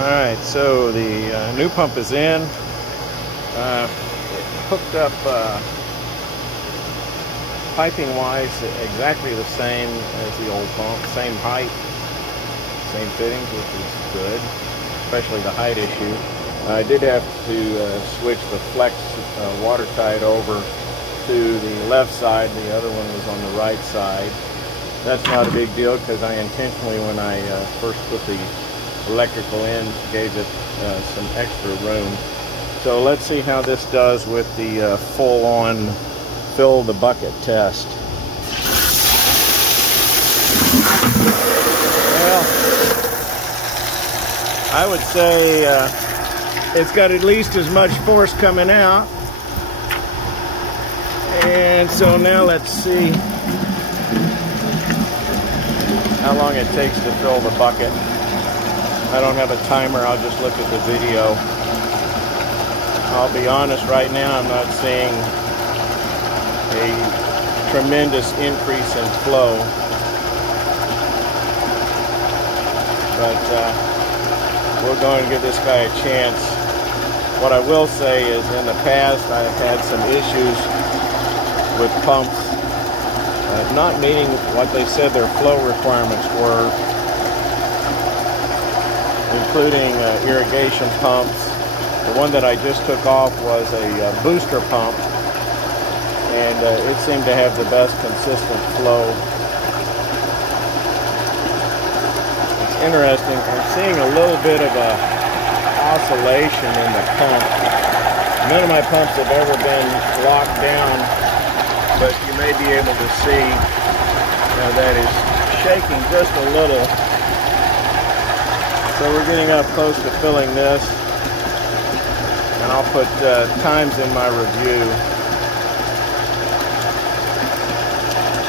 Alright, so the new pump is in. Hooked up piping wise exactly the same as the old pump, same height, same fittings, which is good, especially the height issue. I did have to switch the flex watertight over to the left side. The other one was on the right side. That's not a big deal because I intentionally, when I first put the electrical in, gave it some extra room. So let's see how this does with the full-on fill the bucket test. Well, I would say it's got at least as much force coming out. And so now let's see how long it takes to fill the bucket. I don't have a timer, I'll just look at the video. I'll be honest, right now I'm not seeing a tremendous increase in flow. But we're going to give this guy a chance. What I will say is, in the past I've had some issues with pumps not meeting what they said their flow requirements were, including irrigation pumps. The one that I just took off was a booster pump, and it seemed to have the best consistent flow. It's interesting, I'm seeing a little bit of a oscillation in the pump. None of my pumps have ever been locked down, but you may be able to see that is shaking just a little. So we're getting up close to filling this, and I'll put times in my review.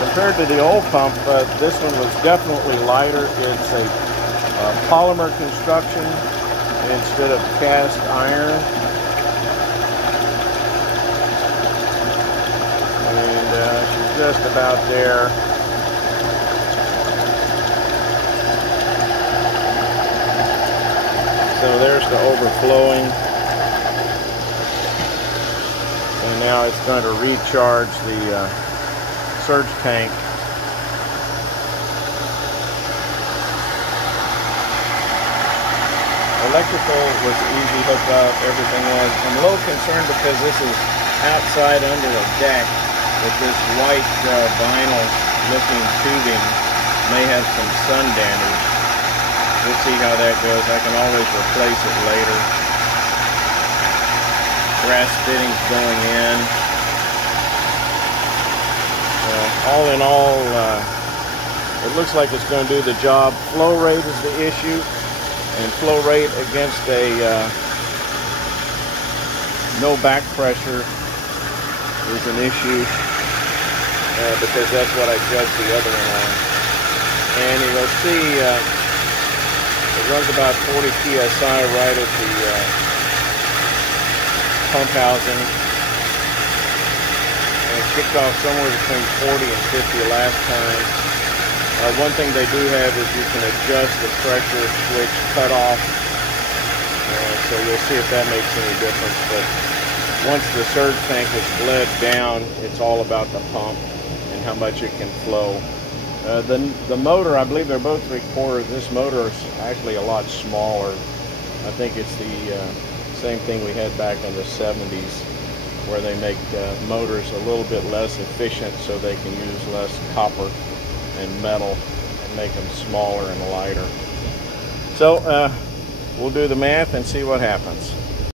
Compared to the old pump, this one was definitely lighter. It's a polymer construction instead of cast iron. And she's just about there. So there's the overflowing. And now it's going to recharge the surge tank. Electrical was easy hookup, everything was. I'm a little concerned because this is outside under a deck, that this white vinyl looking tubing may have some sun damage. We'll see how that goes. I can always replace it later. Brass fittings going in. All in all, it looks like it's going to do the job. Flow rate is the issue, and flow rate against a no back pressure is an issue, because that's what I judged the other one on. And you'll see it runs about 40 psi right at the pump housing. And it kicked off somewhere between 40 and 50 last time. One thing they do have is you can adjust the pressure switch cutoff. So you'll see if that makes any difference. But once the surge tank is bled down, it's all about the pump and how much it can flow. The motor, I believe they're both 3/4. This motor is actually a lot smaller. I think it's the same thing we had back in the 70s, where they make motors a little bit less efficient so they can use less copper and metal and make them smaller and lighter. So we'll do the math and see what happens.